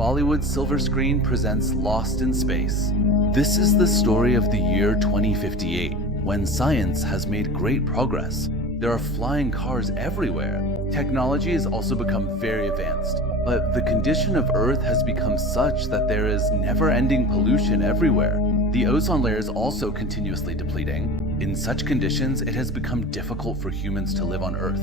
Bollywood's silver screen presents Lost in Space. This is the story of the year 2058, when science has made great progress. There are flying cars everywhere. Technology has also become very advanced, but the condition of Earth has become such that there is never-ending pollution everywhere. The ozone layer is also continuously depleting. In such conditions, it has become difficult for humans to live on Earth.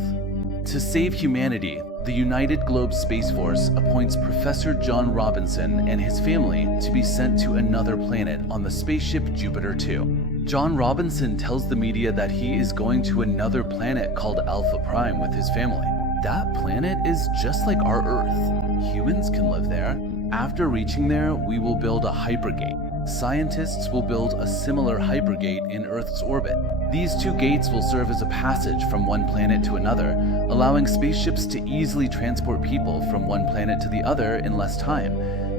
To save humanity, the United Globe Space Force appoints Professor John Robinson and his family to be sent to another planet on the spaceship Jupiter 2. John Robinson tells the media that he is going to another planet called Alpha Prime with his family. That planet is just like our Earth. Humans can live there. After reaching there, we will build a hypergate. Scientists will build a similar hypergate in Earth's orbit. These two gates will serve as a passage from one planet to another, allowing spaceships to easily transport people from one planet to the other in less time,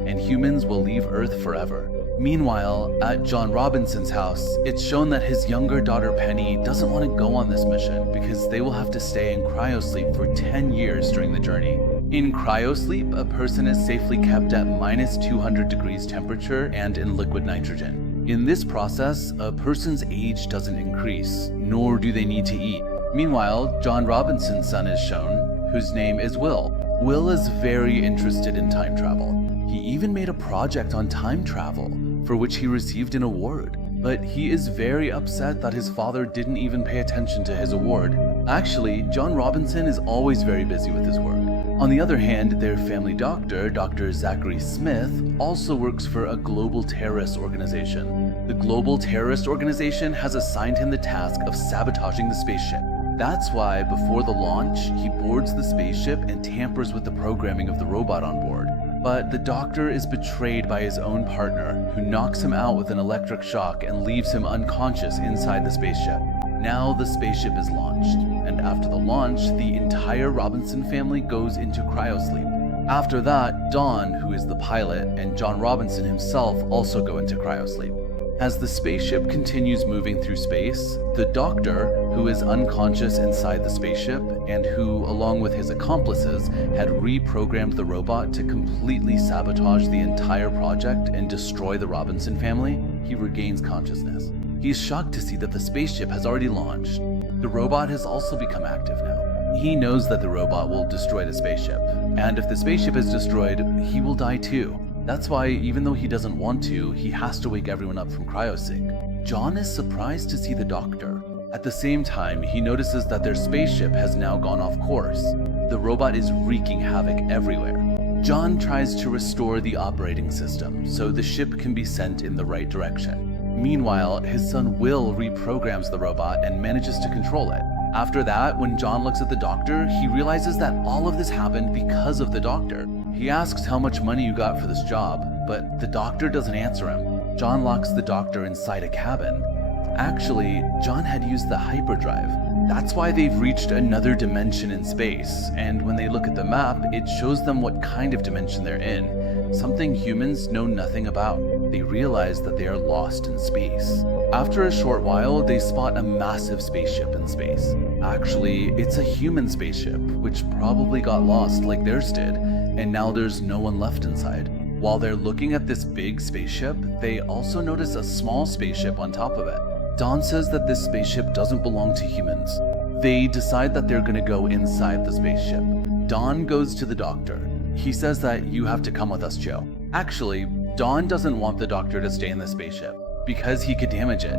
and humans will leave Earth forever. Meanwhile, at John Robinson's house, it's shown that his younger daughter Penny doesn't want to go on this mission because they will have to stay in cryosleep for 10 years during the journey. In cryosleep, a person is safely kept at minus 200 degrees temperature and in liquid nitrogen. In this process, a person's age doesn't increase, nor do they need to eat. Meanwhile, John Robinson's son is shown, whose name is Will. Will is very interested in time travel. He even made a project on time travel, for which he received an award. But he is very upset that his father didn't even pay attention to his award. Actually, John Robinson is always very busy with his work. On the other hand, their family doctor, Dr. Zachary Smith, also works for a global terrorist organization. The global terrorist organization has assigned him the task of sabotaging the spaceship. That's why, before the launch, he boards the spaceship and tampers with the programming of the robot on board. But the doctor is betrayed by his own partner, who knocks him out with an electric shock and leaves him unconscious inside the spaceship. Now the spaceship is launched, and after the launch, the entire Robinson family goes into cryosleep. After that, Dawn, who is the pilot, and John Robinson himself also go into cryosleep. As the spaceship continues moving through space, the doctor, who is unconscious inside the spaceship and who, along with his accomplices, had reprogrammed the robot to completely sabotage the entire project and destroy the Robinson family, he regains consciousness. He's shocked to see that the spaceship has already launched. The robot has also become active now. He knows that the robot will destroy the spaceship, and if the spaceship is destroyed, he will die too. That's why, even though he doesn't want to, he has to wake everyone up from cryosync. John is surprised to see the doctor. At the same time, he notices that their spaceship has now gone off course. The robot is wreaking havoc everywhere. John tries to restore the operating system so the ship can be sent in the right direction. Meanwhile, his son Will reprograms the robot and manages to control it. After that, when John looks at the doctor, he realizes that all of this happened because of the doctor. He asks how much money you got for this job, but the doctor doesn't answer him. John locks the doctor inside a cabin. Actually, John had used the hyperdrive. That's why they've reached another dimension in space, and when they look at the map, it shows them what kind of dimension they're in, something humans know nothing about. They realize that they are lost in space. After a short while, they spot a massive spaceship in space. Actually, it's a human spaceship, which probably got lost like theirs did, and now there's no one left inside. While they're looking at this big spaceship, they also notice a small spaceship on top of it. Dawn says that this spaceship doesn't belong to humans. They decide that they're gonna go inside the spaceship. Dawn goes to the doctor. He says that you have to come with us, Joe. Actually, Dawn doesn't want the doctor to stay in the spaceship because he could damage it.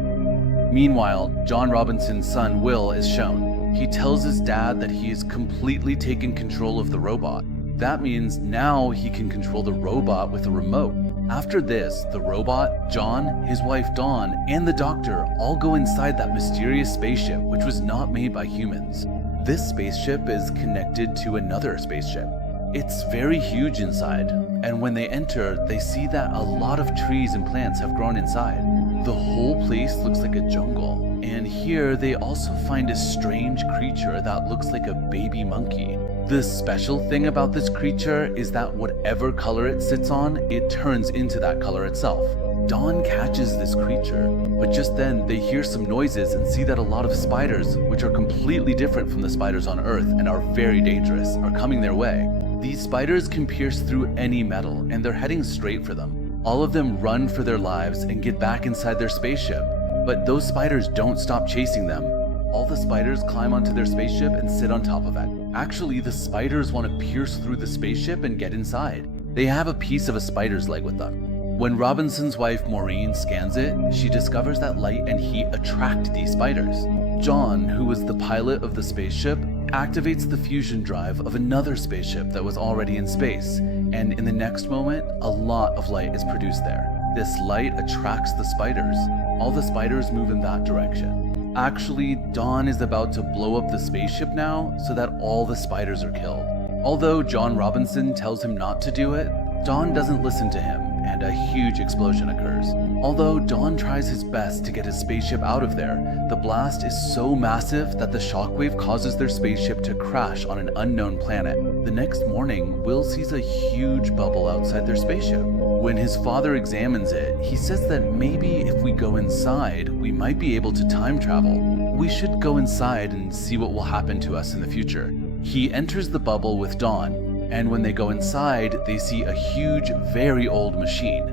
Meanwhile, John Robinson's son Will is shown. He tells his dad that he has completely taken control of the robot. That means now he can control the robot with a remote. After this, the robot, John, his wife Dawn, and the doctor all go inside that mysterious spaceship which was not made by humans. This spaceship is connected to another spaceship. It's very huge inside, and when they enter, they see that a lot of trees and plants have grown inside. The whole place looks like a jungle, and here they also find a strange creature that looks like a baby monkey. The special thing about this creature is that whatever color it sits on, it turns into that color itself. Dawn catches this creature, but just then they hear some noises and see that a lot of spiders, which are completely different from the spiders on Earth and are very dangerous, are coming their way. These spiders can pierce through any metal, and they're heading straight for them. All of them run for their lives and get back inside their spaceship, but those spiders don't stop chasing them. All the spiders climb onto their spaceship and sit on top of it. Actually, the spiders want to pierce through the spaceship and get inside. They have a piece of a spider's leg with them. When Robinson's wife Maureen scans it, she discovers that light and heat attract these spiders. John, who was the pilot of the spaceship, activates the fusion drive of another spaceship that was already in space, and in the next moment, a lot of light is produced there. This light attracts the spiders. All the spiders move in that direction. Actually, Don is about to blow up the spaceship now so that all the spiders are killed. Although John Robinson tells him not to do it, Don doesn't listen to him, and a huge explosion occurs. Although Don tries his best to get his spaceship out of there, the blast is so massive that the shockwave causes their spaceship to crash on an unknown planet. The next morning, Will sees a huge bubble outside their spaceship. When his father examines it, he says that maybe if we go inside, we might be able to time travel. We should go inside and see what will happen to us in the future. He enters the bubble with Don, and when they go inside, they see a huge, very old machine.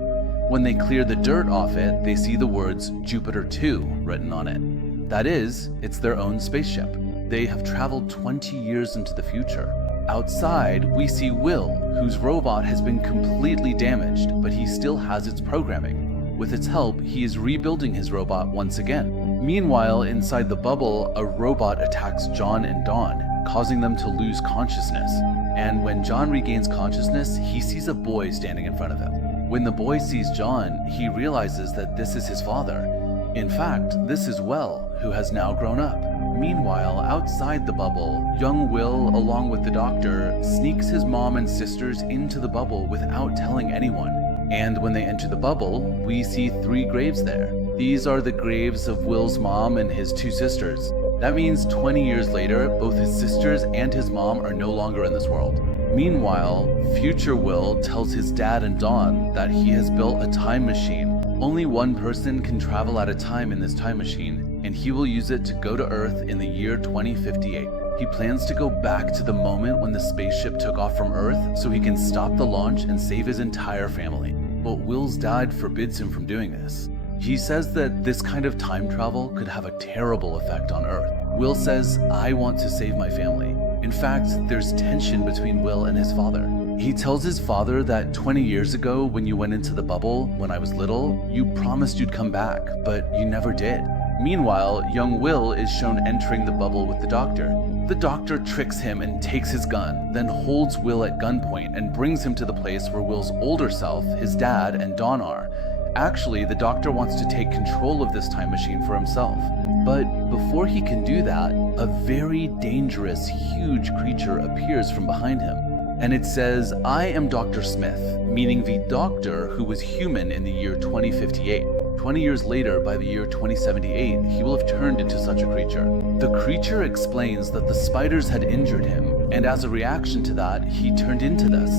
When they clear the dirt off it, they see the words Jupiter 2 written on it. That is, it's their own spaceship. They have traveled 20 years into the future. Outside, we see Will, whose robot has been completely damaged, but he still has its programming. With its help, he is rebuilding his robot once again. Meanwhile, inside the bubble, a robot attacks John and Dawn, causing them to lose consciousness. And when John regains consciousness, he sees a boy standing in front of him. When the boy sees John, he realizes that this is his father. In fact, this is Will, who has now grown up. Meanwhile, outside the bubble, young Will, along with the doctor, sneaks his mom and sisters into the bubble without telling anyone. And when they enter the bubble, we see 3 graves there. These are the graves of Will's mom and his 2 sisters. That means 20 years later, both his sisters and his mom are no longer in this world. Meanwhile, future Will tells his dad and Dawn that he has built a time machine. Only one person can travel at a time in this time machine, and he will use it to go to Earth in the year 2058. He plans to go back to the moment when the spaceship took off from Earth so he can stop the launch and save his entire family. But Will's dad forbids him from doing this. He says that this kind of time travel could have a terrible effect on Earth. Will says, I want to save my family. In fact, there's tension between Will and his father. He tells his father that 20 years ago when you went into the bubble when I was little, you promised you'd come back, but you never did. Meanwhile, young Will is shown entering the bubble with the doctor. The doctor tricks him and takes his gun, then holds Will at gunpoint and brings him to the place where Will's older self, his dad, and Dawn are. Actually, the doctor wants to take control of this time machine for himself. But before he can do that, a very dangerous, huge creature appears from behind him. And it says, I am Dr. Smith, meaning the doctor who was human in the year 2058. 20 years later, by the year 2078, he will have turned into such a creature. The creature explains that the spiders had injured him, and as a reaction to that, he turned into this.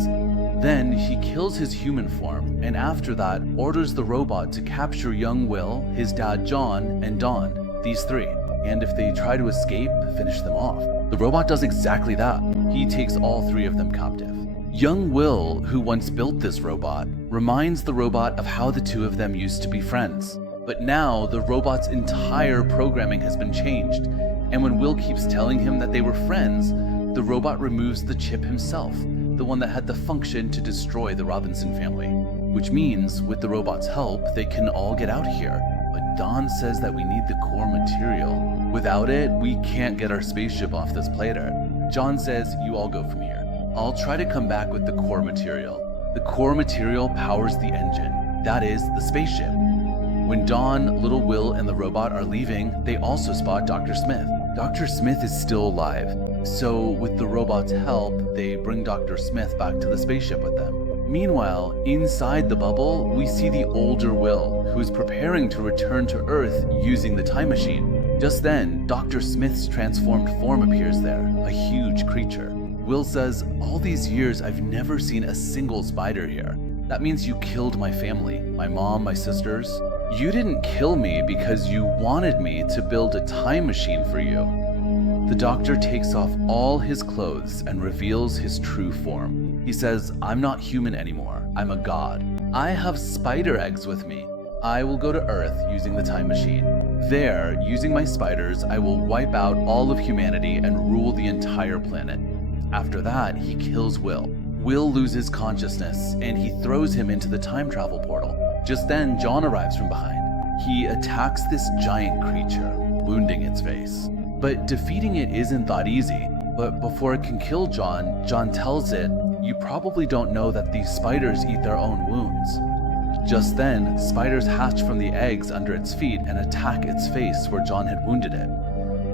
Then he kills his human form, and after that, orders the robot to capture young Will, his dad John, and Dawn, these 3. And if they try to escape, finish them off. The robot does exactly that. He takes all 3 of them captive. Young Will, who once built this robot, reminds the robot of how the 2 of them used to be friends. But now, the robot's entire programming has been changed, and when Will keeps telling him that they were friends, the robot removes the chip himself, the one that had the function to destroy the Robinson family. Which means, with the robot's help, they can all get out here. But Don says that we need the core material. Without it, we can't get our spaceship off this planet. John says, you all go from here. I'll try to come back with the core material. The core material powers the engine. That is, the spaceship. When Dawn, little Will, and the robot are leaving, they also spot Dr. Smith. Dr. Smith is still alive. So, with the robot's help, they bring Dr. Smith back to the spaceship with them. Meanwhile, inside the bubble, we see the older Will, who is preparing to return to Earth using the time machine. Just then, Dr. Smith's transformed form appears there, a huge creature. Will says, all these years I've never seen a single spider here. That means you killed my family, my mom, my sisters. You didn't kill me because you wanted me to build a time machine for you. The doctor takes off all his clothes and reveals his true form. He says, "I'm not human anymore. I'm a god. I have spider eggs with me. I will go to Earth using the time machine. There, using my spiders, I will wipe out all of humanity and rule the entire planet." After that, he kills Will. Will loses consciousness, and he throws him into the time travel portal. Just then, John arrives from behind. He attacks this giant creature, wounding its face. But defeating it isn't that easy. But before it can kill John, John tells it, "You probably don't know that these spiders eat their own wounds." Just then, spiders hatch from the eggs under its feet and attack its face where John had wounded it.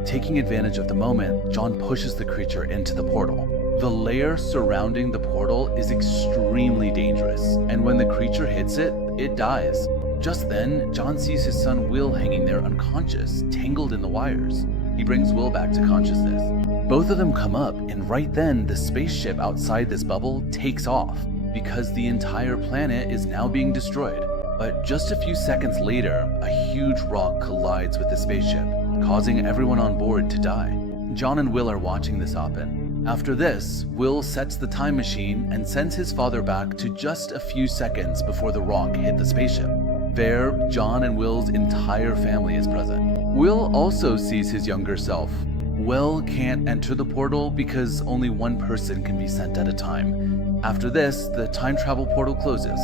Taking advantage of the moment, John pushes the creature into the portal. The layer surrounding the portal is extremely dangerous, and when the creature hits it, it dies. Just then, John sees his son Will hanging there unconscious, tangled in the wires. He brings Will back to consciousness. Both of them come up, and right then, the spaceship outside this bubble takes off, because the entire planet is now being destroyed. But just a few seconds later, a huge rock collides with the spaceship, causing everyone on board to die. John and Will are watching this happen. After this, Will sets the time machine and sends his father back to just a few seconds before the rock hit the spaceship. There, John and Will's entire family is present. Will also sees his younger self. Will can't enter the portal because only one person can be sent at a time. After this, the time travel portal closes.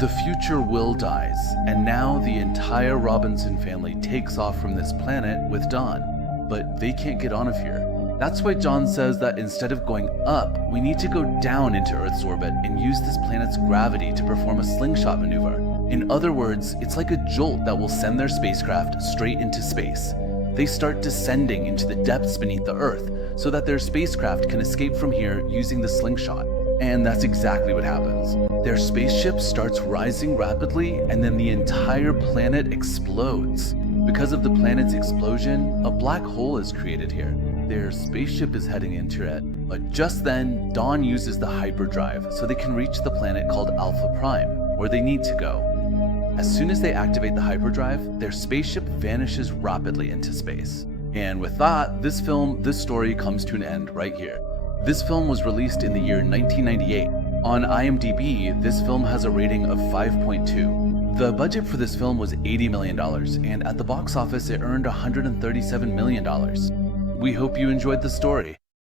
The future Will dies, and now the entire Robinson family takes off from this planet with Dawn. But they can't get on of here. That's why John says that instead of going up, we need to go down into Earth's orbit and use this planet's gravity to perform a slingshot maneuver. In other words, it's like a jolt that will send their spacecraft straight into space. They start descending into the depths beneath the Earth so that their spacecraft can escape from here using the slingshot. And that's exactly what happens. Their spaceship starts rising rapidly, and then the entire planet explodes. Because of the planet's explosion, a black hole is created here. Their spaceship is heading into it, but just then, Dawn uses the hyperdrive so they can reach the planet called Alpha Prime, where they need to go. As soon as they activate the hyperdrive, their spaceship vanishes rapidly into space. And with that, this story comes to an end right here. This film was released in the year 1998. On IMDb, this film has a rating of 5.2. The budget for this film was $80 million, and at the box office it earned $137 million. We hope you enjoyed the story.